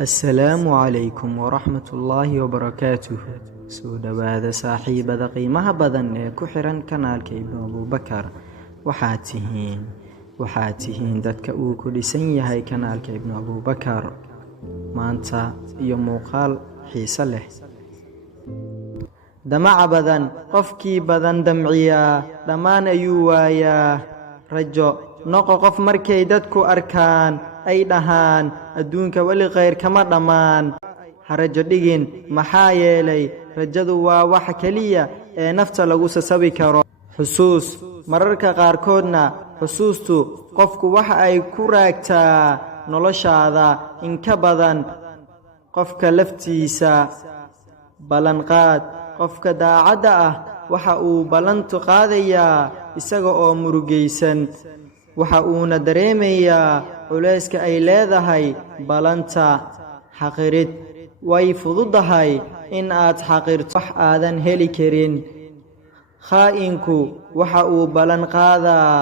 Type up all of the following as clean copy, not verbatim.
السلام عليكم ورحمة الله وبركاته. سودا هذا صاحب قيمة بدن كحرا كنالك ابن أبو بكر وحاتهين دتك كل سنة هاي كنالك ابن أبو بكر ما أنت يوم قال حيس له دمع بدن قفكي بدن دمعيا دمان يوايا رجو نقو قف مركي دتكو أركان أي دهان adduunka wali khayr kama dhamaan harajo dhigin maxaa yeelay rajadu waa wax kaliya ee nafta lagu sasabi karo xusuus mararka qaarkoodna xusuustu qofku waxa ay ku raagtaa noloshaada in ka badan qofka laftiisa balanqaad qofka daacada ah waxa uu balantu qaadayaa isaga oo murugaysan waxa uuna dareemayaa culayska ay leedahay balanta xaqirid way fududahay in aad xaqirto wax aadan heli karin khaa'inku waxa uu balan qaadaa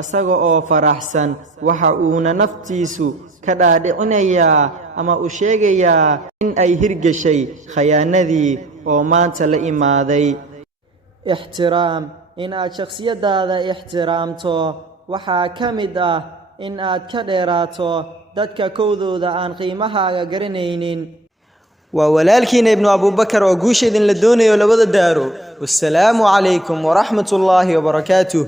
asaga oo faraxsan waxa uuna naftiisu ka dhaadhicinayaa ama u sheegayaa in ay hirgashay khayaanadii oo maanta la imaaday ixtiraam in aad shakhsiyadaada ixtiraamto waxaa ka mid ah in aad ka dheeraato dadka kowdooda aan qiimahaaga garanaynin waa walaalkiina ibnu abubakar oo guusha idin la doonayo labada daaro wassalaamu calaykum waraxmatullaahi wabarakaatuh